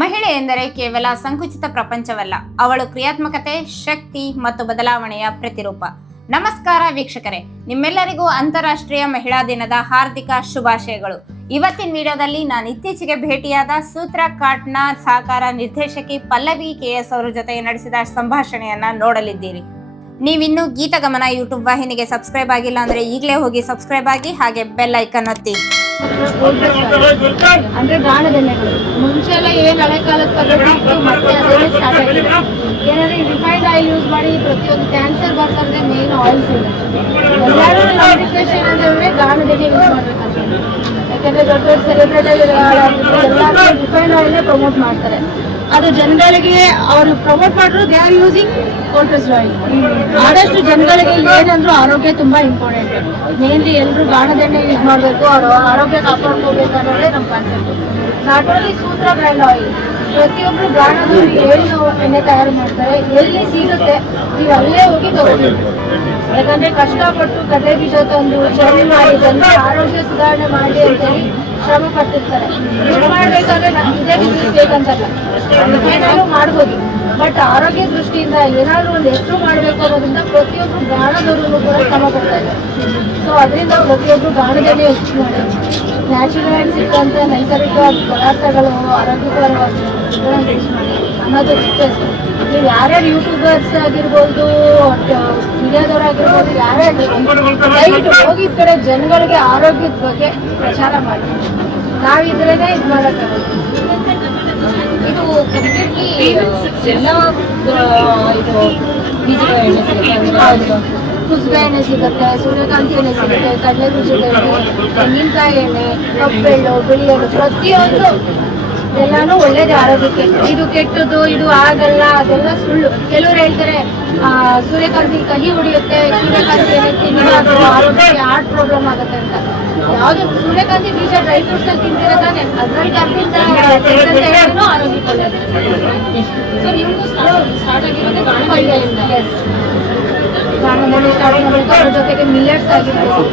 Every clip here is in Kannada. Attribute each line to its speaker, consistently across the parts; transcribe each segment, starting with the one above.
Speaker 1: ಮಹಿಳೆ ಎಂದರೆ ಕೇವಲ ಸಂಕುಚಿತ ಪ್ರಪಂಚವಲ್ಲ, ಅವಳು ಕ್ರಿಯಾತ್ಮಕತೆ, ಶಕ್ತಿ ಮತ್ತು ಬದಲಾವಣೆಯ ಪ್ರತಿರೂಪ. ನಮಸ್ಕಾರ ವೀಕ್ಷಕರೇ, ನಿಮ್ಮೆಲ್ಲರಿಗೂ ಅಂತಾರಾಷ್ಟ್ರೀಯ ಮಹಿಳಾ ದಿನದ ಹಾರ್ದಿಕ ಶುಭಾಶಯಗಳು. ಇವತ್ತಿನ ವಿಡಿಯೋದಲ್ಲಿ ನಾನು ಇತ್ತೀಚೆಗೆ ಭೇಟಿಯಾದ ಸೂತ್ರ ಕಾಟ್ನ ಸಹಕಾರ ನಿರ್ದೇಶಕಿ ಪಲ್ಲವಿ ಕೆ ಎಸ್ ಅವರ ಜೊತೆ ನಡೆಸಿದ ಸಂಭಾಷಣೆಯನ್ನ ನೋಡಲಿದ್ದೀರಿ. ನೀವಿನ್ನೂ ಗೀತಗಮನ ಯೂಟ್ಯೂಬ್ ವಾಹಿನಿಗೆ ಸಬ್ಸ್ಕ್ರೈಬ್ ಆಗಿಲ್ಲ ಅಂದ್ರೆ ಈಗಲೇ ಹೋಗಿ ಸಬ್ಸ್ಕ್ರೈಬ್ ಆಗಿ ಹಾಗೆ ಬೆಲ್ ಐಕನ್ ಒತ್ತಿ.
Speaker 2: ಅಂದ್ರೆ ಗಾಣದೆಣ್ಣೆಗಳು ಮುಂಚೆ ಎಲ್ಲ ಏನ್ ಹಳೆ ಕಾಲದ ಪದ್ಧತಿ ಮತ್ತೆ ಅದನ್ನೇ ಸ್ಟಾರ್ಟ್ ಆಗಿದೆ. ಏನಾದ್ರೆ ರಿಫೈನ್ಡ್ ಆಯಿಲ್ ಯೂಸ್ ಮಾಡಿ ಪ್ರತಿಯೊಂದು ಕ್ಯಾನ್ಸರ್ ಬರ್ತಾ ಇರೋದೇ ಮೇನ್ ಆಯಿಲ್ಸ್ ಇದೆ. ಎಲ್ಲರೂ ಗಾಣದೆಣ್ಣೆ ಯೂಸ್ ಮಾಡ್ಬೇಕಂತ ಯಾಕಂದ್ರೆ ದೊಡ್ಡ ದೊಡ್ಡ ಸೆಲೆಬ್ರಿಟಿ ಪ್ರಮೋಟ್ ಮಾಡ್ತಾರೆ. ಅದು ಜನಗಳಿಗೆ ಅವರು ಪ್ರಮೋಟ್ ಮಾಡಿದ್ರು they are using coats oil ಆದಷ್ಟು ಜನಗಳಿಗೆ ಏನಂದ್ರು ಆರೋಗ್ಯ ತುಂಬಾ ಇಂಪಾರ್ಟೆಂಟ್ ಮೇನ್ಲಿ ಎಲ್ಲರೂ ಬಾಣದೆಣ್ಣೆ ಯೂಸ್ ಮಾಡಬೇಕು, ಅವರು ಆರೋಗ್ಯ ಕಾಪಾಡ್ಕೋಬೇಕು ಅನ್ನೋದೇ ನಮ್ಮ concept. Not only Sutra brand oil ಪ್ರತಿಯೊಬ್ರು ಗಾಣದವ್ರು ಎಲ್ಲಿ ಎಣ್ಣೆ ತಯಾರು ಮಾಡ್ತಾರೆ. ಎಲ್ಲಿ ಸಿಗುತ್ತೆ, ನೀವು ಅಲ್ಲೇ ಹೋಗಿ ತಗೋಬೇಕು ಯಾಕಂದ್ರೆ ಕಷ್ಟಪಟ್ಟು ಕಡಲೆ ಬೀಜ ತಂದು ಚಳಿ ಮಾಡಿ ಜನರ ಆರೋಗ್ಯ ಸುಧಾರಣೆ ಮಾಡಿ ಅಂತೇಳಿ ಶ್ರಮ ಪಟ್ಟಿರ್ತಾರೆ ಮಾಡ್ಬೇಕಂದ್ರೆ ನಮ್ಗೆ ಇದೇ ಬಿಸ್ನೆಸ್ ಬೇಕಂತಲ್ಲ. ಏನಾದ್ರು ಮಾಡ್ಬೋದು. ಬಟ್ ಆರೋಗ್ಯ ದೃಷ್ಟಿಯಿಂದ ಏನಾದ್ರು ಒಂದು ಹೆಸರು ಮಾಡಬೇಕು ಅನ್ನೋದ್ರಿಂದ ಪ್ರತಿಯೊಬ್ರು ಗಾಣದವರು ಕೂಡ ಶ್ರಮ ಪಡ್ತಾ ಇದ್ದಾರೆ. ಸೊ ಅದರಿಂದ ಪ್ರತಿಯೊಬ್ರು ಗಾಣದಲ್ಲೇ ಹೆಚ್ಚು ಮಾಡಿ ನ್ಯಾಚುರಲ್ ಆಗಿ ಸಿಕ್ಕಂತ ನೈಸರ್ಗಿಕ ಪದಾರ್ಥಗಳು ಆರೋಗ್ಯಕರವಾಗಿ ಅನ್ನೋದು ಎಕ್ಸ್ಪ್ರೆಸ್ ನೀವು ಯಾರ್ಯಾರು ಯೂಟ್ಯೂಬರ್ಸ್ ಆಗಿರ್ಬೋದು ಮೀಡಿಯಾದವರಾಗಿರ್ಬೋದು ಯಾರೇ ಯಾರ್ಯಾರು ಹೋಗಿದ ಕಡೆ ಜನಗಳಿಗೆ ಆರೋಗ್ಯದ ಬಗ್ಗೆ ಪ್ರಚಾರ ಮಾಡಿ. ನಾವಿದ್ರೇನೆ ಇದು ಮಾಡೋಕ್ಕಾಗುತ್ತೆ
Speaker 3: ಇದು ಕಂಪ್ಲೀಟ್ಲಿ ಎಲ್ಲ ಇದು
Speaker 2: ಹೌದು ಕುಸುಬೆ ಎಣ್ಣೆ ಸಿಗುತ್ತೆ, ಸೂರ್ಯಕಾಂತಿ ಎಣ್ಣೆ ಸಿಗುತ್ತೆ, ಕಡಲೆ ಬೀಜದ ಎಣ್ಣೆ ತೆಂಗಿನಕಾಯಿ ಎಣ್ಣೆ ಕಪ್ಪೆಳ್ಳು ಬಿಳಿ ಎಣ್ಣೆ ಪ್ರತಿಯೊಂದು ಎಲ್ಲಾನು ಒಳ್ಳೇದೇ ಆರೋಗ್ಯಕ್ಕೆ. ಇದು ಕೆಟ್ಟದ್ದು ಇದು ಆಗಲ್ಲ ಅದೆಲ್ಲ ಸುಳ್ಳು. ಕೆಲವರು ಹೇಳ್ತಾರೆ ಆ, ಸೂರ್ಯಕಾಂತಿ ಕಹಿ ಹೊಡಿಯುತ್ತೆ ಸೂರ್ಯಕಾಂತಿ ಆರೋಗ್ಯಕ್ಕೆ ಹಾರ್ಟ್ ಪ್ರಾಬ್ಲಮ್ ಆಗುತ್ತೆ ಅಂತ. ಯಾವುದು ಸೂರ್ಯಕಾಂತಿ ಬೀಜ ಡ್ರೈ ಫ್ರೂಟ್ಸ್ ಅಲ್ಲಿ ತಿಂತೀರ ತಾನೆ? ಅದ್ರಲ್ಲಿ ಆರೋಗ್ಯಕ್ಕೆ
Speaker 3: ಸೊ ನಿಮ್ಗೂ ಸ್ಟಾರ್ಟ್ ಆಗಿರೋದೇ
Speaker 2: ಮಿಲ್ಲೆಟ್ಸ್ ಆಗಿರ್ಬೋದು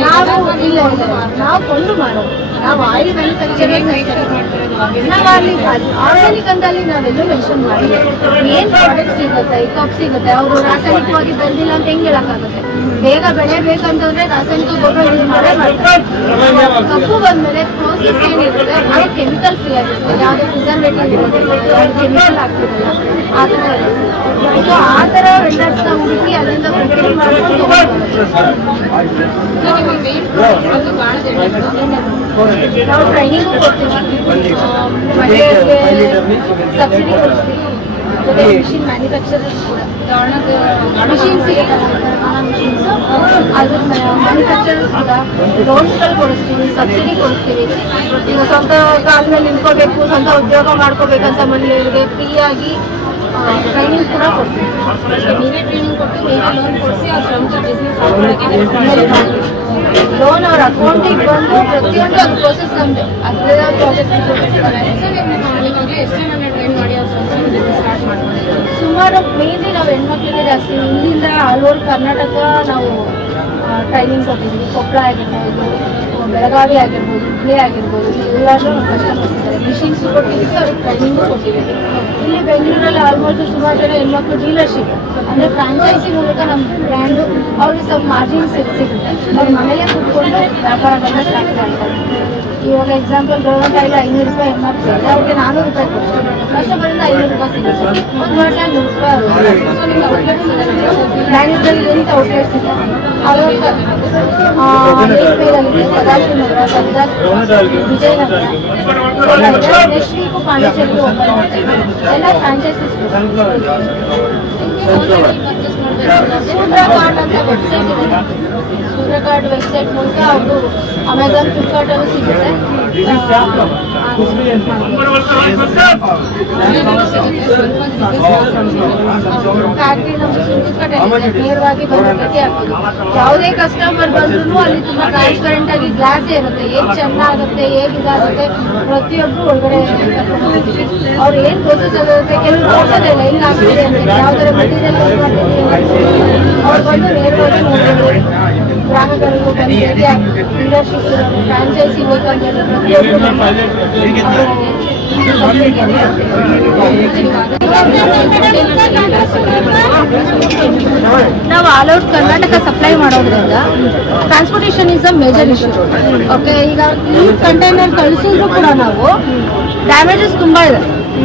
Speaker 2: ನಾವು ಇಲ್ಲ ಇಲ್ಲ ನಾವು ಕೊಂಡು ಮಾಡೋದು ನಾವು ಆಯಿಲ್ ಮ್ಯಾನುಫ್ಯಾಕ್ಚರಿಂಗ್ ನಾವು ಅಲ್ಲಿ ಆರ್ಗ್ಯಾನಿಕ್ ಅಂತ ಅಲ್ಲಿ ನಾವೆಲ್ಲೂ ಮೆನ್ಷನ್ ಮಾಡಿದ್ದೀವಿ ಏನ್ ಪ್ರಾಡಕ್ಟ್ ಸಿಗುತ್ತೆ ಕಪ್ ಸಿಗುತ್ತೆ ಅವರು ರಾಸಾಯನಿಕವಾಗಿ ಬೆಳೆದಿಲ್ಲ ಅಂತ ಹೆಂಗ್ ಬೇಗ ಬೆಳೆ ಬೇಕಂತಂದ್ರೆ ರಾಸಾಯನಿಕ ಗೊಬ್ಬರ ಯೂಸ್ ಮಾಡೇ ಕಪ್ಪು ಬಂದ್ಮೇಲೆ ಪ್ರೋಸೆಸ್ ಏನಿರುತ್ತೆ? ಅದು ಕೆಮಿಕಲ್ ಫ್ರೀ ಆಗಿರುತ್ತೆ. ಯಾವುದೇ ಪ್ರಿಸರ್ವೇಟಿವ್ ಇರೋದಿಲ್ಲ ಕೆಮಿಕಲ್ ಆಗ್ತಿರಲ್ಲ ಆ ಥರ ಸೊ ಆ ಥರ ವೆಂಡರ್ಸ್ನ ಹುಡುಕಿ ಅಲ್ಲಿಂದ ಮಾಡ್ಕೊಂಡು ನಾವು ಟ್ರೈನಿಂಗು ಕೊಡ್ತೀವಿ. ಮಹಿಳೆಯರಿಗೆ ಸಬ್ಸಿಡಿ ಕೊಡ್ತೀವಿ. ಮಿಷಿನ್ ಮ್ಯಾನುಫ್ಯಾಕ್ಚರರ್ಸ್ ಸಿಗುತ್ತಲ್ಲ ಮಿಷಿನ್ಸ್ ಅದ್ರ ಮ್ಯಾನುಫ್ಯಾಕ್ಚರರ್ಸ್ ಕೂಡ ಲೋನ್ಸ್ಗಳು ಕೊಡಿಸ್ತೀವಿ ಸಬ್ಸಿಡಿ ಕೊಡಿಸ್ತೀವಿ. ಈಗ ಸ್ವಂತ ಕಾಲ ಮೇಲೆ ನಿಂತ್ಕೋಬೇಕು ಸ್ವಂತ ಉದ್ಯೋಗ ಮಾಡ್ಕೋಬೇಕಂತ ಮಹಿಳೆಯರಿಗೆ ಫ್ರೀಯಾಗಿ ಟ್ರೈನಿಂಗ್ ಕೂಡ ಕೊಡ್ತೀವಿ.
Speaker 3: ನೀವೇ ಟ್ರೈನಿಂಗ್ ಕೊಟ್ಟು ನೀವೇ ಲೋನ್ ಕೊಡಿಸಿ ಅವ್ರ ಸ್ವಂತ ಬಿಸ್ನೆಸ್
Speaker 2: ಲೋನ್ ಅವ್ರ ಅಕೌಂಟಿಗೆ ಬಂದು ಪ್ರತಿಯೊಂದು ಅದು ಪ್ರೋಸೆಸ್ ನಮ್ದು ಅದೇ ಪ್ರಾಜೆಕ್ಟ್
Speaker 3: ಎಷ್ಟು ಜನ ಟ್ರೈನ್ ಮಾಡಿ
Speaker 2: ಸುಮಾರು ಮೇನ್ಲಿ ನಾವು ಹೆಣ್ಮಕ್ಳಿಗೆ ಜಾಸ್ತಿ ಇಲ್ಲಿಂದ ಆಲ್ ಓವರ್ ಕರ್ನಾಟಕ ನಾವು ಟ್ರೈನಿಂಗ್ ಕೊಟ್ಟಿದ್ದೀವಿ ಕೊಪ್ಪಳ ಆಗಿರ್ಬೋದು, ಬೆಳಗಾವಿ ಆಗಿರ್ಬೋದು, ಹುಬ್ಳಿ ಆಗಿರ್ಬೋದು ಎಲ್ಲರೂ ಕಷ್ಟಪಡ್ತಿದ್ದಾರೆ ಮಿಷಿನ್ಸ್ ಕೊಟ್ಟಿದ್ದೀವಿ ಅವ್ರಿಗೆ ಟ್ರೈನಿಂಗು ಕೊಟ್ಟಿದ್ದೀವಿ ಇಲ್ಲಿ ಬೆಂಗಳೂರಲ್ಲಿ ಆಲ್ಮೋಸ್ಟ್ ಸುಮಾರು ಜನ ಹೆಣ್ಮಕ್ಳು ಡೀಲರ್ಶಿಪ್ ಅಂದರೆ ಫ್ರಾಂಚೈಸಿ ಮೂಲಕ ನಮ್ಮ ಬ್ರ್ಯಾಂಡು ಅವ್ರಿಗೆ ಸ್ವಲ್ಪ ಮಾರ್ಜಿನ್ ಸಿಗುತ್ತೆ. ಅವ್ರ ಮನೇಲೆ ಕುತ್ಕೊಂಡು ವ್ಯಾಪಾರಗಳನ್ನ ಸ್ಟಾರ್ಟ್ ಮಾಡ್ತಾರೆ. ಇವಾಗ ಎಕ್ಸಾಂಪಲ್ ಗೌರ್ಮೆಂಟ್ ಆಯಿಲ್ ಐನೂರು ರೂಪಾಯಿ ಎಂ ಆರ್ ಪಿ ಇದೆ ಅವ್ರಿಗೆ ನಾನ್ನೂರು ರೂಪಾಯಿ ಕೊಡ್ತೀವಿ ಕಸ್ಟಮರಿಂದ ಐನೂರು ರೂಪಾಯಿ ಸಿಗುತ್ತೆ ಒಂದು ವರ್ಷ ನೂರು ರೂಪಾಯಿ ಆಗುತ್ತೆ.
Speaker 3: ಸೊ ನಿಮ್ಮ ಔಟ್ಲೆಟ್ಸ್ ಇದೆ
Speaker 2: ಬ್ಯಾಂಗ್ಳೂರಲ್ಲಿ ಎಂತ ಔಟ್ಲೆಟ್ಸ್ ಇದೆ ಅವಾಗ ಮೇಲಲ್ಲಿದೆ Sadashiva Nagar Sadashiva Vijayanagar next week Pondicherry open ಮಾಡ್ತೀವಿ ಎಲ್ಲ ಫ್ರಾಂಚೈಸಿಸ್ ಅಂತ ವೆಬ್ಸೈಟ್ ವೆಬ್ಸೈಟ್ ಮೂಲಕ ಅವರು ಸಿಗುತ್ತೆ ಫ್ಯಾಕ್ಟ್ರಿ ನೇರವಾಗಿ ಯಾವುದೇ ಕಸ್ಟಮರ್ ಬಂದ್ರು ಅಲ್ಲಿ ತುಂಬಾ ಟ್ರಾನ್ಸ್ಪರೆಂಟ್ ಆಗಿ ಗ್ಲಾಸ್ ಇರುತ್ತೆ ಹೇಗ್ ಚೆನ್ನಾಗುತ್ತೆ ಹೇಗ್ ಇದಾಗುತ್ತೆ ಪ್ರತಿಯೊಬ್ರು ಒಳಗಡೆ ಅವ್ರು ಏನ್ ಆಗುತ್ತೆ ನೋಡ್ಬೋದಿಲ್ಲ ಹೆಂಗ್ ಆಗ್ತಿದೆ ಅಂತ ಯಾವ ತರ ಮೆಟೀರಿಯಲ್ ಅವ್ರು ಬಂದು ನೇರವಾಗಿ ನೋಡ್ಬೋದು ಗ್ರಾಹಕರಿಗೂ ಬಂದು ಡೀಲರ್ಶಿಪ್ ಫ್ರಾಂಚೈಸಿ ಹೋಗ್ಬಂದು ನಾವು ಆಲ್ ಔಟ್ ಕರ್ನಾಟಕ ಸಪ್ಲೈ ಮಾಡೋದ್ರಿಂದ transportation is a major issue okay ಈಗ ಈ ಕಂಟೈನರ್ ಕಳಿಸಿದ್ರು ಕೂಡ ನಾವು ಡ್ಯಾಮೇಜಸ್ ತುಂಬಾ ಇದೆ.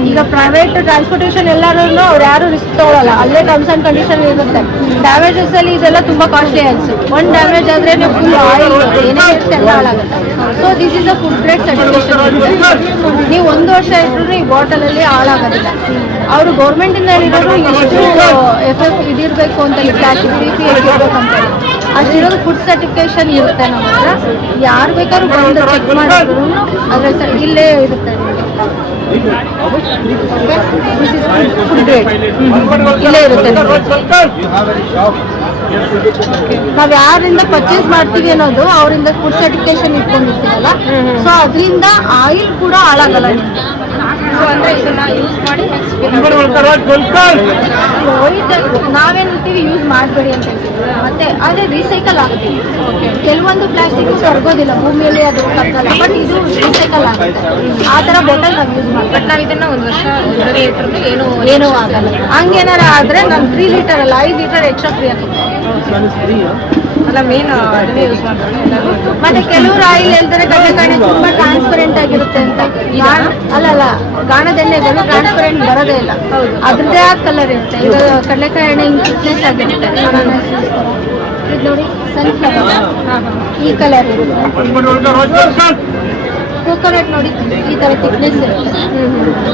Speaker 2: ಈಗ ಪ್ರೈವೇಟ್ ಟ್ರಾನ್ಸ್ಪೋರ್ಟೇಷನ್ ಎಲ್ಲರೂ ಅವ್ರು ಯಾರು ರಿಸ್ಕ್ ತಗೊಳಲ್ಲ. ಅಲ್ಲೇ ಟರ್ಮ್ಸ್ ಅಂಡ್ ಕಂಡೀಷನ್ ಇರುತ್ತೆ. ಡ್ಯಾಮೇಜಸ್ ಅಲ್ಲಿ ಇದೆಲ್ಲ ತುಂಬಾ ಕಾಸ್ಟ್ಲಿ ಅನ್ಸು ಒನ್ ಡ್ಯಾಮೇಜ್ ಆದ್ರೆ ಫುಲ್ ಆಯಿಲ್ ಏನೇ ಇರುತ್ತೆ ಎಲ್ಲ ಹಾಳಾಗುತ್ತೆ. So this is a food grade certification ನೀವು ಒಂದು ವರ್ಷ ಇಟ್ಟರು ಈ ಬಾಟಲ್ ಅಲ್ಲಿ ಹಾಳಾಗೋದಿಲ್ಲ. ಅವರು ಗೌರ್ಮೆಂಟ್ ಇಂದ ಹೇಳಿರೋದು ಎಷ್ಟು ಎಫ್ ಎಫ್ ಇದಿರ್ಬೇಕು ಅಂತ ಪಿ ಇರ್ಬೇಕು ಅಂತ ಅಷ್ಟಿರೋದು ಫುಡ್ ಸರ್ಟಿಫಿಕೇಶನ್ ಇರುತ್ತೆ ನಮ್ಮ ಹತ್ರ ಯಾರು ಬೇಕಾದ್ರೂ ಬಂದು ಚೆಕ್ ಮಾಡಿದ್ರು ಅದ್ರ ಇಲ್ಲೇ ಇರುತ್ತೆ. ಇಲ್ಲೇ ನಾವ್ ಯಾರಿಂದ ಪರ್ಚೇಸ್ ಮಾಡ್ತೀವಿ ಅನ್ನೋದು, ಅವರಿಂದ ಫುಡ್ ಸರ್ಟಿಫಿಕೇಶನ್ ಇಟ್ಕೊಂಡಿರ್ತೀವಲ್ಲ? ಸೊ ಅದರಿಂದ ಆಯಿಲ್ ಕೂಡ ಹಾಳಾಗಲ್ಲ ನಿಮ್ಗೆ.
Speaker 3: ಅಂದ್ರೆ ಇದನ್ನ ಯೂಸ್ ಮಾಡಿ
Speaker 2: ನಾವೇನಿರ್ತೀವಿ ಯೂಸ್ ಮಾಡಬೇಡಿ ಅಂತ ಹೇಳ್ತೀವಿ ಮತ್ತೆ ಅದೇ ರೀಸೈಕಲ್ ಆಗುತ್ತೆ. ಕೆಲವೊಂದು ಪ್ಲಾಸ್ಟಿಕ್ ಕರ್ಗೋದಿಲ್ಲ. ಭೂಮಿಯಲ್ಲಿ ಅದು ಕರ್ಗಲ್ಲ. ಬಟ್ ಇದು ರೀಸೈಕಲ್ ಆಗುತ್ತೆ. ಆ ತರ ಬಾಟಲ್ ನಾವು ಯೂಸ್ ಮಾಡ್ತೀವಿ.
Speaker 3: ಬಟ್ ನಾವು ಇದನ್ನ ಒಂದ್ ವರ್ಷ ಒಂದೂವರೆ ಏನು
Speaker 2: ಏನೂ ಆಗಲ್ಲ. ಹಂಗೇನಾರ ಆದ್ರೆ ನಾನು ತ್ರೀ ಲೀಟರ್ ಅಲ್ಲ ಐದು ಲೀಟರ್ ಎಕ್ಸ್ಟ್ರಾ ಫ್ರೀ ಆಗುತ್ತೆ.
Speaker 3: ಅಲ್ಲ ಮೇನ್ ಅದನ್ನೇ ಯೂಸ್ ಮಾಡ್ತಾರೆ ಎಲ್ಲರೂ.
Speaker 2: ಮತ್ತೆ ಕೆಲವರು ಆಯಿಲ್ ಹೇಳ್ತಾರೆ ಕಡಲೆಕಾಯಿ ತುಂಬಾ ಟ್ರಾನ್ಸ್ಪರೆಂಟ್ ಆಗಿರುತ್ತೆ ಅಂತ. ಅಲ್ಲ ಅಲ್ಲ ಗಾಣದ ಎಣ್ಣೆಗಳು ಟ್ರಾನ್ಸ್ಪರೆಂಟ್ ಬರೋದೇ ಇಲ್ಲ. ಅದ್ರದ್ದೇ ಆದ ಕಲರ್ ಇರುತ್ತೆ. ಈಗ ಕಡಲೆಕಾಯಿ ಎಣ್ಣೆ ಹಿಂಗ್ ಥಿಕ್ನೆಸ್ ಆಗಿರುತ್ತೆ. ಇದು ನೋಡಿ ಸನ್ಫ್ಲವರ್ ಈ ಕಲರ್ ಇರುತ್ತೆ. ಕೋಕೋನಟ್ ನೋಡಿ ಈ ತರ ಥಿಕ್ನೆಸ್ ಇರುತ್ತೆ.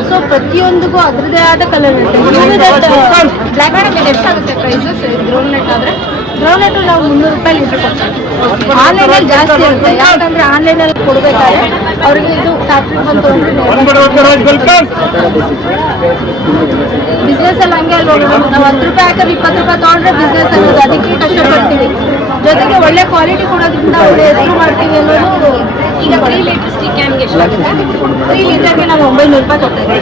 Speaker 2: ಸೊ ಪ್ರತಿಯೊಂದಿಗೂ ಅದ್ರದೇ ಆದ ಕಲರ್ ಇರುತ್ತೆ. ಬ್ಲ್ಯಾಕ್
Speaker 3: ಇದು ಎಷ್ಟಾಗುತ್ತೆ ಪ್ರೈಸಸ್ ಗ್ರೌಂಡ್ ನೆಟ್ ಆದ್ರೆ?
Speaker 2: ಗ್ರೌಂಡ್ ನಾವು ಮುನ್ನೂರು ರೂಪಾಯಿ ಲೀಟರ್ ಕೊಡ್ತೀವಿ. ಆನ್ಲೈನಲ್ಲಿ ಜಾಸ್ತಿ ಇರುತ್ತೆ ಯಾಕಂದ್ರೆ ಆನ್ಲೈನಲ್ಲಿ ಕೊಡ್ಬೇಕಾದ್ರೆ ಅವ್ರಿಗೆ ಇದು ಫ್ಯಾಕ್ಟ್ರಿ ತೊಗೊಂಡ್ರೆ ಬಿಸ್ನೆಸ್ ಅಲ್ಲಿ ಹಂಗೆ ಅಲ್ವಾ ನಾವು ಹತ್ತು ರೂಪಾಯಿ ಹಾಕಿದ್ರೆ ಇಪ್ಪತ್ತು ರೂಪಾಯಿ ತಗೊಂಡ್ರೆ ಬಿಸ್ನೆಸ್ ಅನ್ನೋದು ಅದಕ್ಕೆ ಕಷ್ಟಪಡ್ತೀವಿ. ಜೊತೆಗೆ ಒಳ್ಳೆ ಕ್ವಾಲಿಟಿ ಕೊಡೋದ್ರಿಂದ ಒಳ್ಳೆ ಹೆಸರು ಮಾಡ್ತೀವಿ ಅನ್ನೋದು
Speaker 3: ಈಗ ತ್ರೀ ಲೀಟರ್ಸ್ ಕ್ಯಾನ್ಗೆ ಎಷ್ಟಾಗುತ್ತೆ?
Speaker 2: ತ್ರೀ ಲೀಟರ್ಗೆ ನಾವು ಒಂಬೈನೂರು ರೂಪಾಯಿ ಕೊಡ್ತೇವೆ.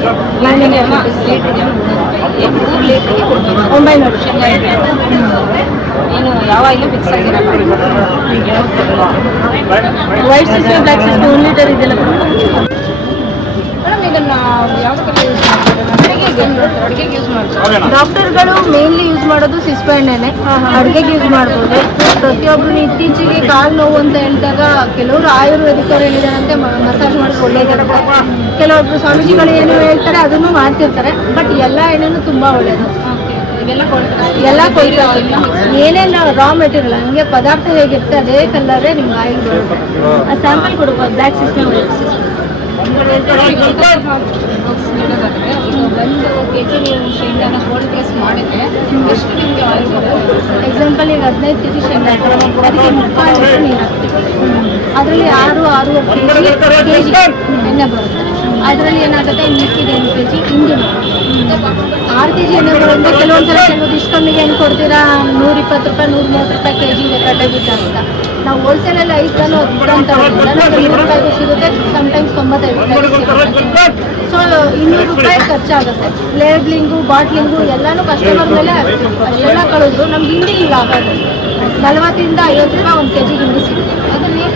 Speaker 3: ಲೀಟರ್ಗೆ ಮೂರು ಲೀಟರ್ಗೆ
Speaker 2: ಒಂಬೈನೂರು
Speaker 3: ಏನು ಯಾವ ಇಲ್ಲ ಫಿಕ್ಸ್ ಆಗಿರಲ್ಲ.
Speaker 2: White sister black sister one litre ಇದೆಲ್ಲ
Speaker 3: ಮೇಡಮ್ ಇದನ್ನ ಕಡೆ ಯೂಸ್ ಮಾಡ್ತಾರೆ? ಅಡುಗೆಗೆ ಅಡುಗೆಗೆ ಯೂಸ್ ಮಾಡ್ತಾರೆ.
Speaker 2: ಡಾಕ್ಟರ್ಗಳು ಮೇನ್ಲಿ ಯೂಸ್ ಮಾಡೋದು ಸಿಸ್ಪೆಣ್ಣೆನೆ. ಅಡುಗೆಗೆ ಯೂಸ್ ಮಾಡ್ಬೋದು. ಪ್ರತಿಯೊಬ್ಬರು ಇತ್ತೀಚೆಗೆ ಕಾಲು ನೋವು ಅಂತ ಹೇಳಿದಾಗ ಕೆಲವರು ಆಯುರ್ವೇದಿಕ್ ಅವ್ರು ಹೇಳಿದಾರಂತೆ ಮಸಾಜ್ ಮಾಡಿ ಒಳ್ಳೇದಂತೆ ಕೆಲವೊಬ್ರು ಸ್ವಾಮೀಜಿಗಳು ಏನು ಹೇಳ್ತಾರೆ ಅದನ್ನು ಮಾಡ್ತಿರ್ತಾರೆ. ಬಟ್ ಎಲ್ಲ ಎಣ್ಣೆನೂ ತುಂಬಾ ಒಳ್ಳೇದು. ಎಲ್ಲ ಕೊಡ್ತಾರೆ ಏನೇನು ರಾ ಮೆಟೀರಿಯಲ್ ಹಂಗೆ ಪದಾರ್ಥ ಹೇಗಿರುತ್ತೆ ಅದೇ ಕಲ್ಲರೇ ನಿಮ್ಗೆ ಆಯಿಲ್ ಆ ಸ್ಯಾಂಪಲ್ ಕೊಡ್ಬೋದು ಬ್ಲ್ಯಾಕ್ ಸಿಸ್ಟಮ್ ಸಿಸ್ಟಮ್
Speaker 3: ಒಂದು ಕೆ ಜಿ ಶೇಂಗಾನ ಕೋಲ್ಡ್ ಪ್ರೆಸ್ ಮಾಡಿದ್ರೆ ಎಷ್ಟು ನಿಮಗೆ ಆಯಿಲ್ ಬರುತ್ತೆ
Speaker 2: ಎಕ್ಸಾಂಪಲ್ ಈಗ ಹದಿನೈದು ಕೆ ಜಿ ಶೇಂಗಾ ಹಾಕ್ತಾರೆ. ಅದಕ್ಕೆ ಮುಕ್ಕಾಲು ಲೀಟರ್ ನೀರು ಹಾಕ್ತೀವಿ. ಅದರಲ್ಲಿ ಆರು ಆರು ಕೆ ಜಿ ಎಣ್ಣೆ ಬರುತ್ತೆ. ಅದರಲ್ಲಿ ಏನಾಗುತ್ತೆ? ಮಿಕ್ಕಿದ ಎಂಟು ಕೆ ಜಿ ಹಿಂಡಿ ಆರು ಕೆ ಜಿ ಬರೋದ್ರಿಂದ ಕೆಲವೊಂದು ಕೆಲವೊಂದು ಇಷ್ಟು ಕಮ್ಮಿಗೆ ಏನು ಕೊಡ್ತೀರಾ? ನೂರ ಇಪ್ಪತ್ತು ರೂಪಾಯಿ ನೂರ ಮೂವತ್ತು ರೂಪಾಯಿ ಕೆ ಜಿಗೆ ಕಟ್ಟಾಗಿತ್ತು ಅಂತ. ನಾವು ಹೋಲ್ಸೇಲಲ್ಲಿ ಐದು ಟನ್ ಅಂತ ನೂರು ರೂಪಾಯಿಗೂ ಸಿಗುತ್ತೆ ಸಮ್ಟೈಮ್ಸ್ ತೊಂಬತ್ತೈದು ರೂಪಾಯಿ ಸೊ ಇನ್ನೂರು ರೂಪಾಯಿ ಖರ್ಚಾಗುತ್ತೆ. ಲೇಬ್ಲಿಂಗು ಬಾಟ್ಲಿಂಗು ಎಲ್ಲಾನು ಕಸ್ಟಮರ್ ಮೇಲೆ ಎಲ್ಲ ಕಳೆದ್ರು ನಮ್ಗೆ ಹಿಂಡಿ ಇಲ್ಲ ಆಗೋದು ನಲವತ್ತರಿಂದ ಐವತ್ತು ರೂಪಾಯಿ ಒಂದು ಕೆ ಜಿ ಹಿಂಡಿ ಸಿಗುತ್ತೆ. ಅದನ್ನೇ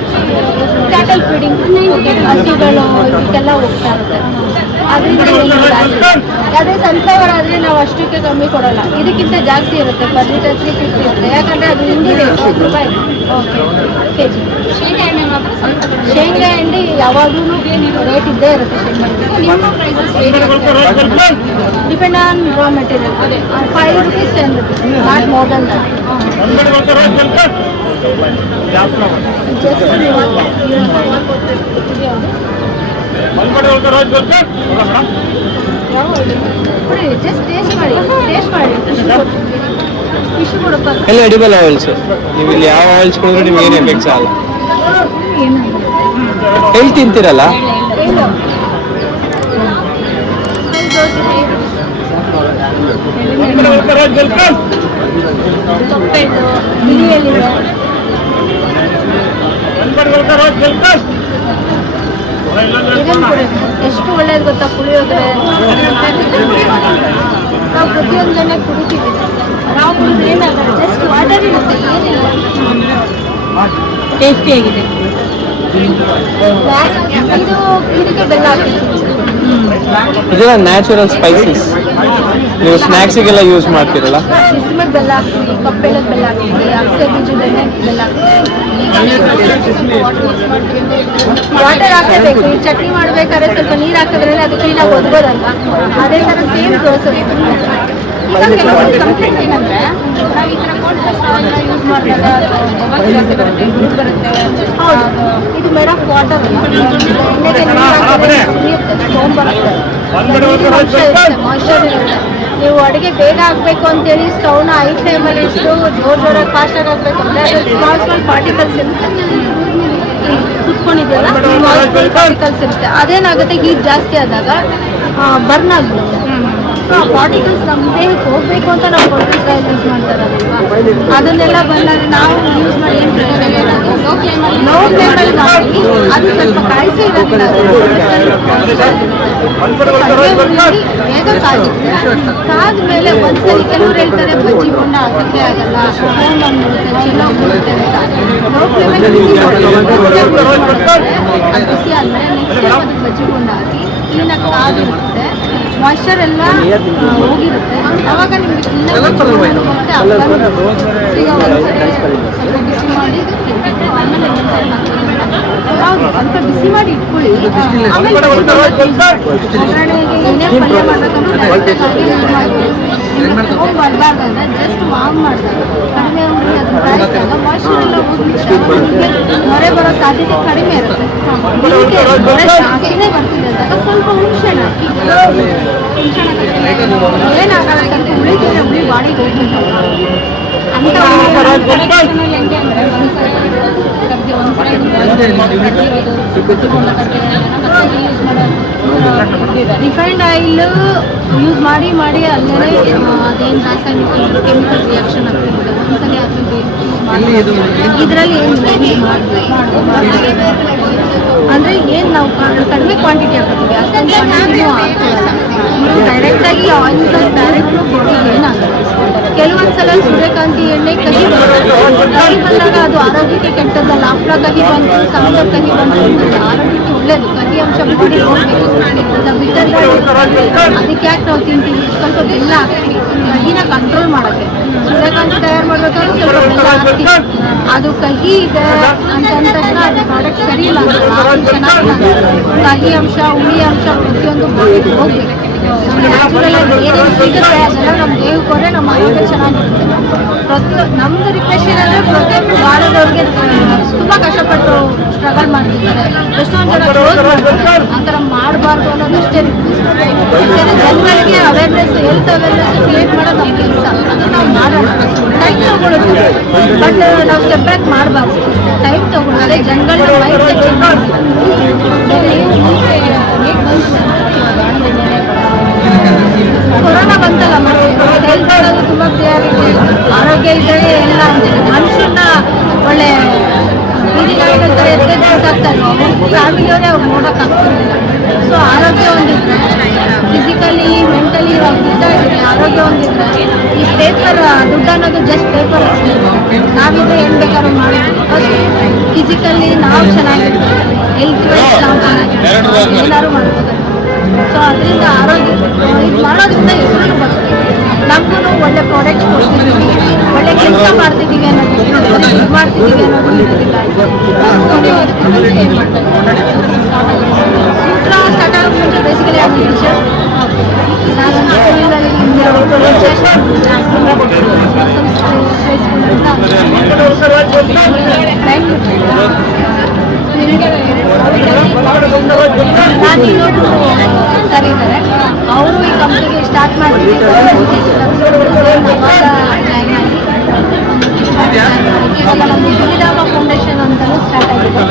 Speaker 2: ಕ್ಯಾಟಲ್ ಫೀಡಿಂಗ್ ಹಸುಗಳು ಇದಕ್ಕೆಲ್ಲ ಹೋಗ್ತಾ ಇರುತ್ತೆ. ಅದೇ ಸನ್ಫ್ಲವರ್ ಆದರೆ ನಾವು ಅಷ್ಟಕ್ಕೆ ಕಮ್ಮಿ ಕೊಡಲ್ಲ. ಇದಕ್ಕಿಂತ ಜಾಸ್ತಿ ಇರುತ್ತೆ ಪರ್ ಲೀಟರ್ ತ್ರೀ ಫಿಫ್ಟಿ ಇರುತ್ತೆ. ಯಾಕಂದರೆ ಅದು ಹಿಂಡಿ ರೇಟ್ ರೂಪಾಯಿ ಕೆ ಜಿ
Speaker 3: ಶೇಂಗಾ ಎಣ್ಣೆ ಮಾತ್ರ.
Speaker 2: ಶೇಂಗಾ ಹಿಂಡಿ ಯಾವಾಗಲೂ ರೇಟ್ ಇದ್ದೇ ಇರುತ್ತೆ ಶೇಂಗಾ ಡಿಪೆಂಡ್ ಆನ್ ರಾ ಮೆಟೀರಿಯಲ್ ಅದೇ. Five rupees ten rupees not more than just
Speaker 4: ಎಲ್ಲ ಎಡಿಬಲ್ ಆಯಿಲ್ಸ್ ನೀವು ಇಲ್ಲಿ ಯಾವ ಆಯಿಲ್ಸ್ ಕೊಡಿದ್ರೆ ನಿಮ್ಗೆ ಏನು ಎಫೆಕ್ಟ್ಸ್ ಆಗಲ್ಲ. ಎಲ್ಲಿ ತಿಂತೀರಲ್ಲ?
Speaker 2: ಏನು ಸೊಪ್ಪೆಣ್ಣು ಬಿಳಿಯಲ್ಲಿದೆ ಇದನ್ನ ಕೊಡಿ. ಎಷ್ಟು ಒಳ್ಳೇದು ಗೊತ್ತಾ ಪುಳಿಯೋಗರೆ? ನಾವು ಪ್ರತಿಯೊಂದನ್ನೇ ಕುಡಿತೀವಿ. ನಾವು ಕುಡಿದ್ರೆ ಏನಾಗಲ್ಲ ಜಸ್ಟ್ ವಾಟರ್ ಇರುತ್ತೆ ಏನಿಲ್ಲ.
Speaker 3: ಟೇಸ್ಟಿಯಾಗಿದೆ
Speaker 2: ಇದು ಇದಕ್ಕೆ ಬೆಲ್ಲ ಹಾಕಿ
Speaker 4: ಇದೆಲ್ಲ ನ್ಯಾಚುರಲ್ ಸ್ಪೈಸಸ್ ನೀವು ಸ್ನ್ಯಾಕ್ಸಿಗೆಲ್ಲ ಯೂಸ್ ಮಾಡ್ತೀರಲ್ಲ?
Speaker 2: ಬೆಲ್ಲ ಹಾಕ್ತೀವಿ ಬೆಲ್ಲ ಹಾಕ್ತೀವಿ ಅಗಸೆ ವಾಟರ್ ಹಾಕಬೇಕು ಈ ಚಟ್ನಿ ಮಾಡ್ಬೇಕಾದ್ರೆ ಸ್ವಲ್ಪ ನೀರು ಹಾಕಿದ್ರೆ ಅದು ಕ್ಲೀನಾಗಿ ಒದ್ಬೋದಲ್ವಾ ಅದೇ ಥರ ಸೇಮ್ ಪ್ರೋಸೆಸ್ ಕಂಪ್ಲೇಂಟ್ ಏನಂದ್ರೆ ನಾವು ಈ ಥರ ಯೂಸ್ ಮಾಡಿದಾಗ ಇದು ಮೇಡ್ ಆಫ್ ವಾಟರ್ ಎಣ್ಣೆಗೆ ನೀರು ಹಾಕಿದ್ರೆ ಬರುತ್ತೆ. ಮಾಯ್ಶ್ಚರ್ ಇರುತ್ತೆ. ನೀವು ಅಡುಗೆ ಬೇಗ ಆಗಬೇಕು ಅಂತೇಳಿ ಸ್ಟೌನ್ ಐ ಫ್ಲೇಮಲ್ಲಿ ಇಷ್ಟು ಜೋರ್ ಜೋರಾಗಿ ಫಾಸ್ಟ್ ಆಗಬೇಕು ಅಂದರೆ ಅದು ಸ್ಮಾಲ್ ಸ್ಮಾಲ್ ಪಾರ್ಟಿಕಲ್ಸ್ ಇರುತ್ತೆ. ಸ್ಮಾಲ್ ಸ್ಮಾಲ್ ಪಾರ್ಟಿಕಲ್ಸ್ ಇರುತ್ತೆ. ಅದೇನಾಗುತ್ತೆ ಹೀಟ್ ಜಾಸ್ತಿ ಆದಾಗ ಬರ್ನ್ ಸೊ ಆ ಪಾರ್ಟಿಕಲ್ಸ್ ನಮ್ಮ ದೇಹಕ್ಕೆ ಹೋಗ್ಬೇಕು ಅಂತ ನಾವು ಕೊಟ್ಟಿದ್ರೆ ಯೂಸ್ ಮಾಡ್ತಾರಲ್ವಾ? ಅದನ್ನೆಲ್ಲ ಬಂದಾಗ ನಾವು ಯೂಸ್ ಮಾಡಿ ಏನು ಲೋ ಫ್ಲೇಮಲ್ಲಿ ಮಾಡಿ ಅದು ಸ್ವಲ್ಪ ಕಾಯಿಸಿ ಬೇಗ ಕಾಗುತ್ತೆ ಕಾದ್ಮೇಲೆ ಒಂದ್ಸರಿ ಕೆಲವ್ರು ಹೇಳ್ತಾರೆ ಬಜ್ಜಿ ಬಣ್ಣ ಹಾಕಕ್ಕೆ ಆಗಲ್ಲ. ಬಂದ್ಬಿಡುತ್ತೆ ಚೆಲ್ಲೋ ಬರುತ್ತೆ ಅಂತ. ಲೋ ಫ್ಲೇಮಲ್ಲಿ ಬಿಸಿ ಆದ್ಮೇಲೆ ನೆಕ್ಸ್ಟ್ ಟೈಮ್ ಬಜ್ಜಿ ಬಣ್ಣ ಹಾಕಿ ಕಾದಿರುತ್ತೆ ಮಾಯ್ಶ್ಚರ್ ಎಲ್ಲ ಹೋಗಿರುತ್ತೆ. ಅವಾಗ ನಿಮಗೆ ಬಿಸಿ ಮಾಡಿ ಆಮೇಲೆ ಒಂದ್ಸರಿ ಹೌದು ಸ್ವಲ್ಪ ಬಿಸಿ ಮಾಡಿ ಇಟ್ಕೊಳ್ಳಿ. ಆಮೇಲೆ ಒಗ್ಗರಣೆಗೆ ಏನೇ ಪಲ್ಯ ಮಾಡ್ಬೇಕಂದ್ರೆ ಫೋನ್ ಬರಬಾರ್ದಂದ್ರೆ ಜಸ್ಟ್ ಮಾಮ್ ಮಾಡಿದಾಗ ಕಡಿಮೆ ಉಂಟು ಅದನ್ನ ಕಾಯಿಸಿದಾಗ ಮಾಯ್ಶ್ಚರ್ ಎಲ್ಲ ಹೋಗಿ ಹೊರೆ ಬರೋ ಸಾಧ್ಯತೆ ಕಡಿಮೆ ಇರುತ್ತೆ. ಜಾಸ್ತಿನೇ ಬರ್ತಿದೆ ಅಂದಾಗ ಸ್ವಲ್ಪ ಹುಣಸೆಹಣ್ಣು ಹಾಕಿ ಹುಣಸೆಹಣ್ಣು ಏನಾಗಲ್ಲ ಸ್ವಲ್ಪ ಉಳಿದ್ರೆ ಉಳಿ ಬಾಡಿಗೆ ಹೋಗ್ಬೇಕು. ರಿಫೈನ್ಡ್ ಆಯಿಲ್ ಯೂಸ್ ಮಾಡಿ ಮಾಡಿ ಅಲ್ಲೇ ಅದೇನು ರಾಸಾಯನಿಕ ಕೆಮಿಕಲ್ ರಿಯಾಕ್ಷನ್ ಆಗ್ತಿರುತ್ತೆ ಒಂದ್ಸಲಿ ಅದನ್ನು ಇದರಲ್ಲಿ ಏನು ಅಂದರೆ ಏನು ನಾವು ಕಡಿಮೆ ಕ್ವಾಂಟಿಟಿ ಹಾಕ್ತೀವಿ ಅಷ್ಟೊಂದು ಕ್ವಾಂಟಿಟಿನೂ ಹಾಕ್ತೀವಲ್ಲ ನೀವು ಡೈರೆಕ್ಟಾಗಿ ಆಯಿಲ್ ಡೈರೆಕ್ಟ್ ಬಾಡಿಗೆ ಏನಾಗಲ್ಲ. ಕೆಲವೊಂದ್ಸಲ ಸೂರ್ಯಕಾಂತಿ ಎಣ್ಣೆ ಕಹಿ ಕಹಿ ಬಂದಾಗ ಅದು ಆರೋಗ್ಯಕ್ಕೆ ಕೆಟ್ಟದ್ದಲ್ಲ. ಹಪ್ಪಳ ಕಹಿ ಬಂತು, ಸಾಂಬಾರ್ ಕಹಿ ಬಂತು ಆರೋಗ್ಯಕ್ಕೆ ಒಳ್ಳೇದು. ಕಹಿ ಅಂಶ ಮಾಡಿ ಅದಕ್ಕೆ ಯಾಕೆ ನಾವು ತಿಂತೀವಿ? ಸ್ವಲ್ಪ ಬೆಲ್ಲ ಹಾಕ್ತೀವಿ. ಕಹಿನ ಕಂಟ್ರೋಲ್ ಮಾಡೋಕ್ಕೆ. ಸೂರ್ಯಕಾಂತಿ ತಯಾರು ಮಾಡ್ಬೇಕಾದ್ರೆ ಸ್ವಲ್ಪ ಬೆಲ್ಲ ಹಾಕ್ತೀವಿ. ಅದು ಕಹಿ ಇದೆ ಅಂತ ಅಂದ ತಕ್ಷಣ ಅದು ಪ್ರಾಡಕ್ಟ್ ಸರಿ ಇಲ್ಲ. ಚೆನ್ನಾಗಿಲ್ಲ. ಕಹಿ ಅಂಶ, ಹುಳಿ ಅಂಶ ಪ್ರತಿಯೊಂದು ಹೋಗ್ಬೇಕು. ನ್ಯಾಚುರಲ್ ಆಗಿ ಏನೇನು ಸಿಗುತ್ತೆ ಅದೆಲ್ಲ ನಮ್ಮ ಆರೋಗ್ಯ ಚೆನ್ನಾಗಿರುತ್ತೆ ಪ್ರತಿ ನಮ್ದು ರಿಕ್ವೆಸ್ಟ್ ಏನಂದ್ರೆ ಪ್ರತಿಯೊಂದು ಭಾರತದವ್ರಿಗೆ ತುಂಬ ಕಷ್ಟಪಟ್ಟು ಸ್ಟ್ರಗಲ್ ಮಾಡ್ತಿದ್ದಾರೆ ಎಷ್ಟೊಂದು ಜನ ಆ ಥರ ಮಾಡಬಾರ್ದು ಅನ್ನೋದಷ್ಟೇ ರಿಕ್ವೆಸ್ಟ್ ಯಾಕಂದರೆ ಜನಗಳಿಗೆ ಅವೇರ್ನೆಸ್ ಹೆಲ್ತ್ ಅವೇರ್ನೆಸ್ ಕ್ರಿಯೇಟ್ ಮಾಡೋದು ಕೆಲಸ ನಾವು ಮಾಡೋಣ ಟೈಮ್ ತಗೊಳುತ್ತೆ ಬಟ್ ನಾವು ಸೆಪ್ರೇಟ್ ಮಾಡಬಾರ್ದು ಟೈಮ್ ತಗೊಳ್ಳೋದು ಜನಗಳ ಮೈಂಡ್ ಸೆಟ್ ಕೊರೋನಾ ಇದ್ವಿ ಫ್ಯಾಮಿಲಿಯವರೇ ಅವ್ರು ನೋಡೋಕ್ಕಾಗ್ತಿರ್ಲಿಲ್ಲ ಸೊ ಆರೋಗ್ಯ ಒಂದಿದ್ರೆ ಫಿಸಿಕಲಿ ಮೆಂಟಲಿ ಇದ್ದಾಗಿದ್ರೆ ಆರೋಗ್ಯ ಒಂದಿದ್ರೆ ಈ ಪೇಪರ್ ದುಡ್ಡು ಅನ್ನೋದು ಜಸ್ಟ್ ಪೇಪರ್ ನಾವಿದ್ರೆ ಏನು ಬೇಕಾದ್ರೂ ಮಾಡ್ಬೋದು. ಫಿಸಿಕಲಿ ನಾವು ಚೆನ್ನಾಗಿರ್ತೀವಿ ಹೆಲ್ತ್ ವೈಸ್ ನಾವು ಚೆನ್ನಾಗಿರ್ತೀವಿ ಏನಾದ್ರು ಮಾಡ್ಬೋದು. ಸೊ ಅದರಿಂದ ಆರೋಗ್ಯ ಇದು ಮಾಡೋದ್ರಿಂದ ಹೆಸರು ಬರ್ತದೆ ನಮಗೂ ಒಳ್ಳೆ ಪ್ರಾಡಕ್ಟ್ ಕೊಡ್ತಿದ್ದೀವಿ ಒಳ್ಳೆ ಕೆಲಸ ಮಾಡ್ತಿದ್ದೀವಿ ಅನ್ನೋದು ಇದು ಮಾಡ್ತಿದ್ದೀವಿ ಅನ್ನೋದು ಸೂತ್ರ ಸ್ಟಾರ್ಟ್ ಬೇಸಿಕಲಿ ನಾನು ಸ್ಕೂಲಲ್ಲಿ ಇನ್ನೊಬ್ರು ಸರ್ ಇದ್ದಾರೆ ಅವರು ಈ ಕಂಪ್ನಿಗೆ ಸ್ಟಾರ್ಟ್ ಶ್ರೀರಾಮ ಫೌಂಡೇಶನ್ ಅಂತಲೂ ಸ್ಟಾರ್ಟ್ ಆಗಿದೆ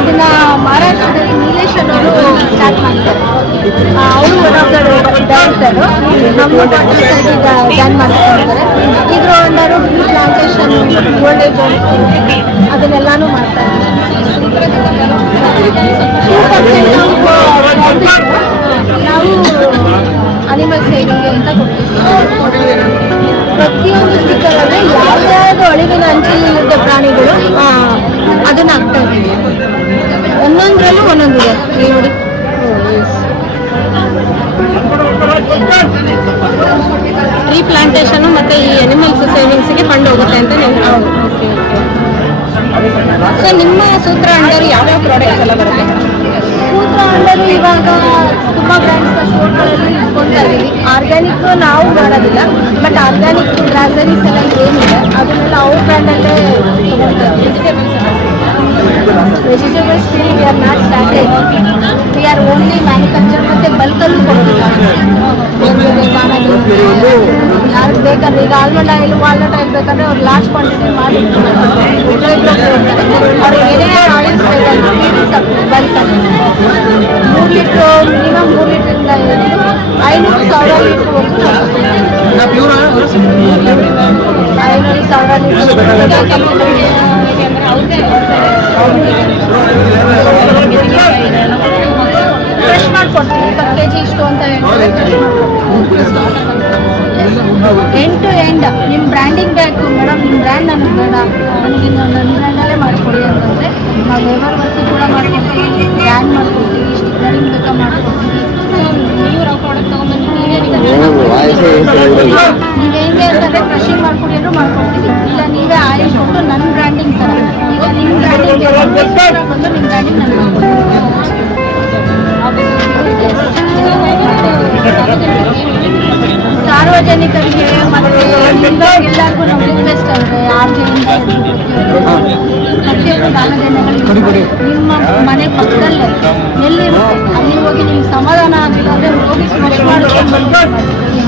Speaker 2: ಇದನ್ನ ಮಹಾರಾಷ್ಟ್ರದಲ್ಲಿ ನೀಲೇಶ್ ಅನ್ನೋರು ಸ್ಟಾರ್ಟ್ ಮಾಡ್ತಾರೆ ಅವರು ಒನ್ ಆಫ್ ದ ಡೈರೆಕ್ಟರು ನಮ್ಮ ಜಾಯ್ನ್ ಮಾಡ್ತಾರೆ ಇದ್ರ ಅಂಡರು ಟ್ರೀ ಪ್ಲಾಂಟೇಶನ್ ಅದನ್ನೆಲ್ಲಾನು ಟೂ ಪರ್ಸೆಂಟ್ ನಾವು ಅನಿಮಲ್ ಸೇವಿಂಗ್ ಅಂತ ಪ್ರತಿಯೊಂದು ಸ್ಟಿಕ್ಕರ್ ಯಾವ್ದಾದ್ರು ಅಳಿವಿನ ಅಂಚಿನಲ್ಲಿರುತ್ತೆ ಪ್ರಾಣಿಗಳು ಅದನ್ನ ಆಗ್ತಾ ಇದ್ದೀವಿ. ಒಂದೊಂದ್ರಲ್ಲೂ ಒಂದೊಂದಿದೆ. ನೋಡಿ.
Speaker 3: ಟ್ರೀ ಪ್ಲಾಂಟೇಶನ್ ಮತ್ತೆ ಈ ಅನಿಮಲ್ಸ್ ಸೇವಿಂಗ್ಸ್ಗೆ ಫಂಡ್ ಹೋಗುತ್ತೆ ಅಂತ ನೀವು ಸೊ ನಿಮ್ಮ ಸೂತ್ರ ಅಂಡರ್ ಯಾವ್ಯಾವ ಪ್ರಾಡಕ್ಟ್ಸ್ ಎಲ್ಲ ಬರುತ್ತೆ?
Speaker 2: ಸೂತ್ರ ಅಂಡರ್ ಇವಾಗ ತುಂಬಾ ಬ್ರ್ಯಾಂಡ್ಸ್ ಸ್ಟೋರ್ಗಳಲ್ಲಿ ಇದ್ದೀವಿ. ಆರ್ಗ್ಯಾನಿಕ್ ನಾವು ಮಾಡೋದಿಲ್ಲ. ಬಟ್ ಆರ್ಗ್ಯಾನಿಕ್ ಗ್ರಾಸರೀಸ್ ಎಲ್ಲ ಏನಿದೆ, ಅದನ್ನೆಲ್ಲ ಅವ್ರ ಬ್ರ್ಯಾಂಡಲ್ಲೇ ತಗೊಳ್ತಾ vegetables vegetables we are not started we are only manufacture ಮತ್ತೆ ಬಲ್ಕಲ್ಲೂ ಕೊಡ್ತೀವಿ ಯಾರಿಗೆ ಬೇಕಾದ್ರೆ ಈಗ ಆಲ್ಮಂಡ್ ಆಯಿಲ್ ವಾಲ್ನಟ್ ಆಯಿಲ್ ಬೇಕಂದ್ರೆ ಅವ್ರು ಲಾಸ್ಟ್ ಕ್ವಾಂಟಿಟಿ ಮಾಡಿ ಅವ್ರಿಗೆ ಏನೇ ಆಯಿಲ್ಸ್ ಬೇಕಂದ್ರೆ ಬಲ್ಕಲ್ಲಿ ಮೂರು ಲೀಟ್ರು ಮಿನಿಮಮ್ ಮೂರು ಲೀಟ್ರಿಂದ ಹಿಡಿದು ಐನೂರು ಸಾವಿರ ಲೀಟ್ರ್ವರೆಗೂ ಐನೂರು ಸಾವಿರ ಫ್ರೆಶ್ ಮಾಡ್ಕೊಡ್ತೀವಿ. ಇಪ್ಪತ್ತು ಕೆ ಜಿ ಇಷ್ಟು ಅಂತ ಟು ಎಂಡ್. ನಿಮ್ಮ ಬ್ರ್ಯಾಂಡಿಂಗ್ ಮೇಡಮ್ ನಿಮ್ಮ ಬ್ರ್ಯಾಂಡ್ ನನಗೆ ಬೇಡ ನನಗೆ ನನ್ನ ಬ್ರ್ಯಾಂಡಲ್ಲೇ ಮಾಡಿಕೊಡಿ ಅಂತಂದರೆ ನಾವು ಲೇಬರ್ ವರ್ಕು ಕೂಡ ಮಾಡ್ಕೊಡ್ತೀವಿ ಬ್ರ್ಯಾಂಡ್ ಮಾಡ್ಕೊಡ್ತೀವಿ ಸ್ಟಿಕ್ಕರಿಂಗ್ ಬೇಕಾ ಮಾಡ್ಕೊಡ್ತೀವಿ.
Speaker 3: ನೀವು ನಾವು ಪ್ರಾಡಕ್ಟ್ ತಗೊಂಡ್ಬಂದು ನೀವೇ
Speaker 2: ನೀವು ಹೆಂಗೆ ಅಂತಂದರೆ ಕ್ರಷಿಂಗ್ ಮಾಡ್ಕೊಡಿ ಅಂದ್ರೂ ಮಾಡ್ಕೊಡ್ತೀವಿ. ಇಲ್ಲ ನೀವೇ ಆಯಿಲ್ ಕೊಟ್ಟು ನನ್ನ ಬ್ರ್ಯಾಂಡಿಂಗ್ ಥರ ಈಗ ನಿಮ್ಮ ಬ್ರ್ಯಾಂಡಿಂಗ್ ಬಂದು ನಿಮ್ಮ ಬ್ರ್ಯಾಂಡಿಂಗ್ ನಾನು ಸಾರ್ವಜನಿಕರಿಗೆ ಮತ್ತೆ ಎಲ್ಲರಿಗೂ ನಮ್ಮ ರಿಕ್ವೆಸ್ಟ್ ಅಂದರೆ ಆರ್ ಜೆಯಿಂದ ಪ್ರತಿಯೊಂದು ದಾನಧರ್ಮಗಳಿಗೆ ನಿಮ್ಮ ಮನೆ ಪಕ್ಕದಲ್ಲೇ. ಎಲ್ಲಿರುತ್ತೆ ಅಲ್ಲಿ ಹೋಗಿ ನಿಮ್ಗೆ ಸಮಾಧಾನ ಆಗಿಲ್ಲ ಅಂದರೆ ಹೋಗಿ ಸ್ಮಶ್ ಮಾಡ್ಕೊಂಡು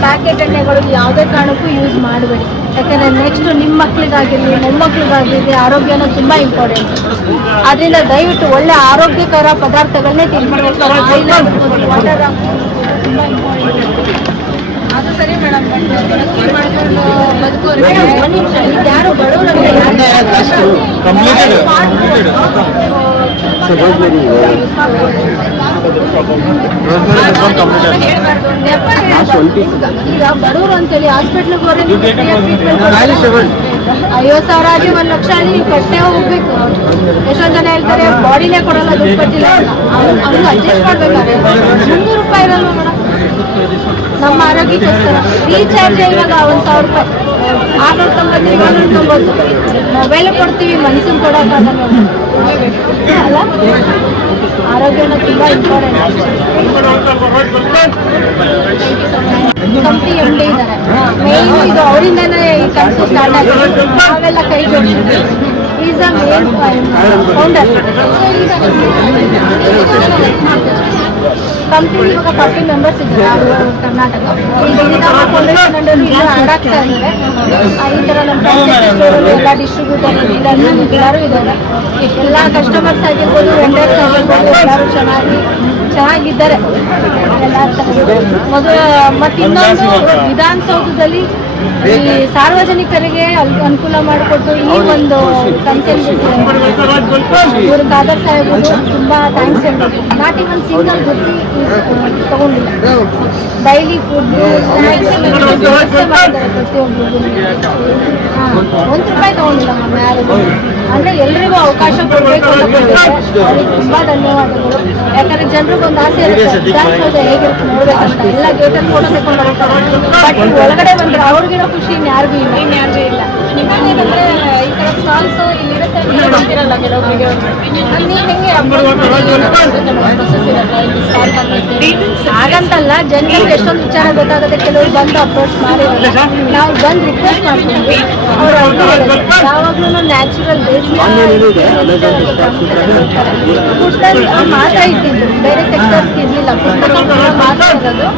Speaker 2: ಪ್ಯಾಕೆಟ್ ಎಣ್ಣೆಗಳು ಯಾವುದೇ ಕಾರಣಕ್ಕೂ ಯೂಸ್ ಮಾಡಬೇಡಿ. ಯಾಕಂದರೆ ನೆಕ್ಸ್ಟ್ ನಿಮ್ಮ ಮಕ್ಳಿಗಾಗಿರಲಿ ಮೊಮ್ಮಕ್ಳಿಗಾಗಿರಲಿ ಆರೋಗ್ಯನ ತುಂಬ ಇಂಪಾರ್ಟೆಂಟ್ ಅದರಿಂದ ದಯವಿಟ್ಟು ಒಳ್ಳೆ ಆರೋಗ್ಯಕರ ಪದಾರ್ಥಗಳನ್ನೇ ತಿನ್ಬೇಕು ವಾಟರ್ ತುಂಬ ಇಂಪಾರ್ಟೆಂಟ್
Speaker 3: ಅದು ಸರಿ ಮೇಡಮ್ ಮಾಡ್ಕೊಂಡು ಬದುಕೋರು
Speaker 2: ಯಾರು
Speaker 4: Completed.
Speaker 2: ಈಗ ಬಡವರು ಅಂತೇಳಿ ಹಾಸ್ಪಿಟ್ಲಿಗೆ ಐವತ್ತು ಸಾವಿರ ಆಗಿ ಒಂದು ಲಕ್ಷ ಆಗಿ ಕಟ್ಟೆ ಹೋಗ್ಬೇಕು ಎಷ್ಟೊಂದು ಜನ ಹೇಳ್ತಾರೆ ಬಾಡಿನೇ ಕೊಡಲ್ಲ ದುಡ್ಡು ಕೊಟ್ಟಿಲ್ಲ ಅಡ್ಜಸ್ಟ್ ಮಾಡ್ಬೇಕಾದ್ರೆ ಮುನ್ನೂರು ರೂಪಾಯಿ ಇರಲ್ವ ಮೇಡಮ್ ನಮ್ಮ ಆರೋಗ್ಯಕ್ಕೋಸ್ಕರ ರೀಚಾರ್ಜ್ ಇವಾಗ ಒಂದು ಸಾವಿರ ರೂಪಾಯಿ. ಆರ್ನೂರ ತೊಂಬತ್ತು ಏಳ್ನೂರ ತೊಂಬತ್ತು. ಮೊಬೈಲ್ ಕೊಡ್ತೀವಿ, ಮನ್ಸಿನ ಕೊಡೋಕ್ಕಾಗಲ್ಲ ಅಲ್ಲ? ಆರೋಗ್ಯನ ತುಂಬ ಇಂಪಾರ್ಟೆಂಟ್ ಕಂಪ್ನಿ ಎಂ ಡಿ ಇದ್ದಾರೆ. ಮೇನ್ ಇದು ಅವರಿಂದನೇ ಈ ಕೆಲಸ ಸ್ಟಾರ್ಟ್ ಆಗಿದೆ. ನಾವೆಲ್ಲ ಕೈ ಜೋಡಿಸಿದ್ವಿ is a main founder company ಇವಾಗ ಫಾರ್ಟಿ ಮೆಂಬರ್ಸ್ ಇದ್ದಾರೆ ಕರ್ನಾಟಕ. ಆಗ್ತಾ ಇದ್ದಾರೆ ಈ ಥರ ನಮ್ಮ ಎಲ್ಲ ಡಿಸ್ಟ್ರಿಬ್ಯೂಟರ್ ಡೀಲರ್ ಎಲ್ಲರೂ ಇದ್ದಾರೆ. ಎಲ್ಲ ಕಸ್ಟಮರ್ಸ್ ಆಗಿರ್ಬೋದು ವೆಂಡರ್ಸ್ ಆಗಿರ್ಬೋದು, ಎಲ್ಲರೂ ಚೆನ್ನಾಗಿ, ಚೆನ್ನಾಗಿದ್ದಾರೆ. ಎಲ್ಲ ಮೊದಲ ಮತ್ತು ಇನ್ನೊಂದು ವಿಧಾನಸೌಧದಲ್ಲಿ ಈ ಸಾರ್ವಜನಿಕರಿಗೆ ಅನುಕೂಲ ಮಾಡಿಕೊಟ್ಟು ಈ ಒಂದು ಕನ್ಸೆಂಟ್ ಇವರು ಖಾದರ್ ಸಾಹೇಬರು ತುಂಬಾ ಥ್ಯಾಂಕ್ಸ್ ಹೇಳ್ಬೇಕು ನಾಟ್ ಇವನ್ ಸಿಂಗಲ್ ಬುದ್ಧಿ ತಗೊಂಡಿಲ್ಲ. ಡೈಲಿ ಫುಡ್ ವ್ಯವಸ್ಥೆ ಮಾಡಿದ್ದಾರೆ ಒಂದು ರೂಪಾಯಿ ತಗೊಂಡಿಲ್ಲ ಮ್ಯಾಮ್ ಯಾರಿಗೂ ಅಂದ್ರೆ ಎಲ್ರಿಗೂ ಅವಕಾಶ ಕೊಡಬೇಕು ತುಂಬಾ ಧನ್ಯವಾದಗಳು. ಯಾಕಂದ್ರೆ ಜನರಿಗೆ ಒಂದು ಆಸೆ ಇರುತ್ತೆ. ವಿಧಾನಸೌಧ ಹೇಗಿರುತ್ತೆ ನೋಡ್ಬೇಕಂತ. ಎಲ್ಲ ಗೇಟಲ್ಲಿ ಫೋಟೋ ತಗೊಂಡು ಬಟ್ ಒಳಗಡೆ ಬಂದ್ರೆ ಅವ್ರಿಗಿರೋ ಖುಷಿ ಇನ್ಯಾರಿಗೂ ಇಲ್ಲ.
Speaker 3: ಇನ್ಯಾರಿಗೂ ಇಲ್ಲ. ಈ ಸ್ಟಾಲ್ಸ್ ಇಲ್ಲಿರುತ್ತೆ ಕೆಲವೊಬ್ಬರಿಗೆ ಅಲ್ಲಿ ನೀವು ಹೆಂಗೆ
Speaker 2: ಹಾಗಂತಲ್ಲ ಜನರಿಗೆ ಎಷ್ಟೊಂದು ವಿಚಾರ ಗೊತ್ತಾಗುತ್ತೆ ಕೆಲವರು ಬಂದು ಅಪ್ರೋಚ್ ಮಾಡಿ ನಾವು ಬಂದು ರಿಕ್ವೆಸ್ಟ್ ಮಾಡ್ತೀವಿ. ಅವ್ರು ಯಾವಾಗ್ಲೂ ನ್ಯಾಚುರಲ್ ಬೇಸ್ ಫುಡ್ಡಲ್ಲಿ ಮಾತಾ ಇದ್ದಿದ್ದು ಬೇರೆ ಸೆಕ್ಟರ್ಸ್ ಇರಲಿಲ್ಲ. ಫುಡ್ ಮಾತ್ರ ಇರೋದು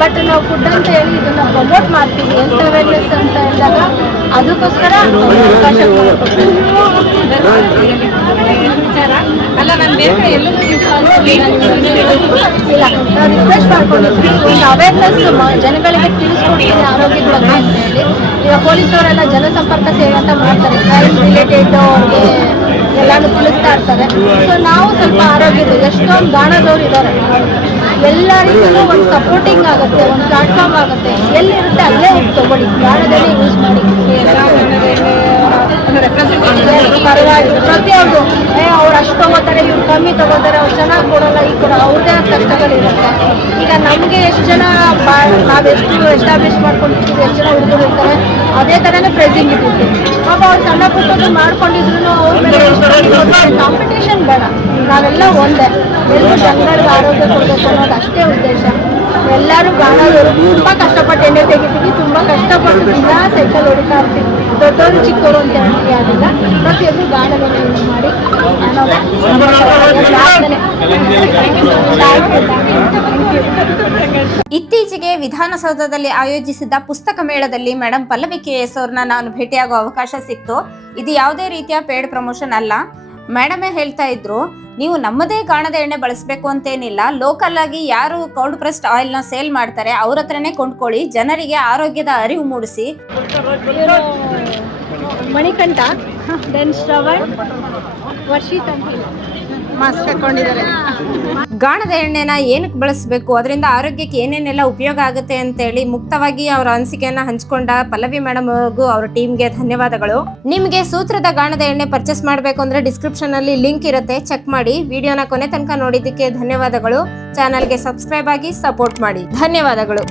Speaker 2: ಬಟ್ ನಾವು ಫುಡ್ ಅಂತ ಹೇಳಿ ಇದನ್ನ ಪ್ರಮೋಟ್ ಮಾಡ್ತೀವಿ. ಹೆಲ್ತ್ ಅವೇರ್ನೆಸ್ ಅಂತ ಹೇಳಿದಾಗ ಅದಕ್ಕೋಸ್ಕರ ಅವಕಾಶ
Speaker 3: ವಿಚಾರ ಅಲ್ಲ ನಾನು ಬೇರೆ ಎಲ್ಲೂ
Speaker 2: ಇಲ್ಲ ರಿಕ್ವೆಸ್ಟ್ ಮಾಡ್ಕೊಂಡಿದ್ವಿ ಒಂದು ಅವೇರ್ನೆಸ್ ಜನಗಳಿಗೆ ತಿಳಿಸ್ಕೊಡ್ತೀನಿ ಆರೋಗ್ಯದ ಬಗ್ಗೆ ಅಂತ ಹೇಳಿ. ಈಗ ಪೊಲೀಸ್ನವರೆಲ್ಲ ಜನಸಂಪರ್ಕ ಸೇವೆ ಅಂತ ಮಾಡ್ತಾರೆ. ಕ್ರೈಮ್ ರಿಲೇಟೆಡ್ ಅವ್ರಿಗೆ ಎಲ್ಲಾನು ತಿಳಿಸ್ತಾ ಇರ್ತಾರೆ. ಸೊ ನಾವು ಸ್ವಲ್ಪ ಆರೋಗ್ಯದ, ಎಷ್ಟೊಂದು ಗಾಣದವ್ರು ಇದ್ದಾರೆ ಎಲ್ಲರಿಗೂ ಒಂದು ಸಪೋರ್ಟಿಂಗ್ ಆಗುತ್ತೆ, ಒಂದು ಪ್ಲಾಟ್ಫಾರ್ಮ್ ಆಗುತ್ತೆ. ಎಲ್ಲಿರುತ್ತೆ ಅಲ್ಲೇ ಹೋಗಿ ತಗೊಳ್ಳಿ. ಗಾಣದಲ್ಲೇ ಯೂಸ್ ಮಾಡಿ. ಪರವಾಗಿಲ್ಲ. ಪ್ರತಿಯೊಂದು ಏ ಅವ್ರು ಅಷ್ಟು ತಗೋತಾರೆ ಇವ್ರು ಕಮ್ಮಿ ತಗೋತಾರೆ ಅವ್ರು ಚೆನ್ನಾಗಿ ಕೊಡಲ್ಲ ಈ ಕೊಡ ಅವ್ರದ್ದೇ ಕಷ್ಟಗಳಿರುತ್ತೆ ಈಗ ನಮಗೆ ಎಷ್ಟು ಜನ ನಾವು ನಾವೆಷ್ಟು ಎಸ್ಟಾಬ್ಲಿಷ್ ಮಾಡ್ಕೊಂಡಿರ್ತೀವಿ ಎಷ್ಟು ಜನ ಹುಡುಗರು ಇರ್ತಾರೆ ಅದೇ ಥರನೇ ಪ್ರೈಸಿಂಗ್ ಇಟ್ಟಿರ್ತೀವಿ ಪಾಪ ಅವ್ರು ಸಣ್ಣ ಪುಟ್ಟದ್ದು ಮಾಡ್ಕೊಂಡಿದ್ರು ಅವ್ರ ಮೇಲೆ ಕಾಂಪಿಟೇಷನ್ ಬೇಡ. ನಾವೆಲ್ಲ ಒಂದೇ. ಎಲ್ಲರೂ ಜನಗಳಿಗೆ ಆರೋಗ್ಯ ಕೊಡಬೇಕು ಅನ್ನೋದು ಅಷ್ಟೇ ಉದ್ದೇಶ. ಎಲ್ಲರೂ ಗಾಣದವರು ತುಂಬ ಕಷ್ಟಪಟ್ಟು ಎಣ್ಣೆ ತೆಗಿತೀವಿ ತುಂಬ ಕಷ್ಟಪಟ್ಟು ದಿನ ಸೈಕಲ್ ಹೊಡಿತಾ ಇರ್ತೀವಿ. ದೊಡ್ಡವರು ಚಿಕ್ಕವರು ಅಂತ ಆಗಿಲ್ಲ ಪ್ರತಿಯೊಬ್ಬರು ಯೂಸ್ ಮಾಡಿ.
Speaker 1: ಇತ್ತೀಚೆಗೆ ವಿಧಾನಸೌಧದಲ್ಲಿ ಆಯೋಜಿಸಿದ್ದ ಪುಸ್ತಕ ಮೇಳದಲ್ಲಿ ಮೇಡಮ್ ಪಲ್ಲವಿ ಕೆ ಎಸ್ ಅವ್ರನ್ನ ನಾನು ಭೇಟಿಯಾಗೋ ಅವಕಾಶ ಸಿಕ್ತು. ಇದು ಯಾವುದೇ ರೀತಿಯ ಪೇಡ್ ಪ್ರಮೋಷನ್ ಅಲ್ಲ. ಮೇಡಮೇ ಹೇಳ್ತಾ ಇದ್ರು ನೀವು ನಮ್ಮದೇ ಕಾಣದ ಎಣ್ಣೆ ಬಳಸಬೇಕು ಅಂತೇನಿಲ್ಲ ಲೋಕಲ್ ಆಗಿ ಯಾರು ಕೌಂಡ್ ಪ್ರೆಸ್ಡ್ ಆಯಿಲ್ನ ಸೇಲ್ ಮಾಡ್ತಾರೆ, ಅವ್ರ ಹತ್ರನೇ ಕೊಂಡ್ಕೊಳ್ಳಿ, ಜನರಿಗೆ ಆರೋಗ್ಯದ ಅರಿವು ಮೂಡಿಸಿ
Speaker 2: ಮಣಿಕಂಠ ಶ್ರವಣ್ ವರ್ಷಿತ್ ಅಂತ. ಮಾಸ್ಕ್ ಹಾಕೊಂಡಿದ್ದಾರೆ.
Speaker 1: ಗಾಣದ ಎಣ್ಣೆನ ಏನಕ್ಕೆ ಬಳಸಬೇಕು? ಅದರಿಂದ ಆರೋಗ್ಯಕ್ಕೆ ಏನೇನೆಲ್ಲ ಉಪಯೋಗ ಆಗುತ್ತೆ ಅಂತೇಳಿ ಮುಕ್ತವಾಗಿ ಅವರ ಅನಿಸಿಕೆಯನ್ನ ಹಂಚ್ಕೊಂಡ ಪಲ್ಲವಿ ಮೇಡಮ್ ಅವ್ರ ಟೀಮ್ಗೆ ಧನ್ಯವಾದಗಳು. ನಿಮಗೆ ಸೂತ್ರದ ಗಾಣದ ಎಣ್ಣೆ ಪರ್ಚೇಸ್ ಮಾಡಬೇಕು ಅಂದ್ರೆ ಡಿಸ್ಕ್ರಿಪ್ಷನ್ ಅಲ್ಲಿ ಲಿಂಕ್ ಇರುತ್ತೆ. ಚೆಕ್ ಮಾಡಿ. ವಿಡಿಯೋನ ಕೊನೆ ತನಕ ನೋಡಿದ್ದಕ್ಕೆ ಧನ್ಯವಾದಗಳು. ಚಾನಲ್ಗೆ ಸಬ್ಸ್ಕ್ರೈಬ್ ಆಗಿ ಸಪೋರ್ಟ್ ಮಾಡಿ. ಧನ್ಯವಾದಗಳು.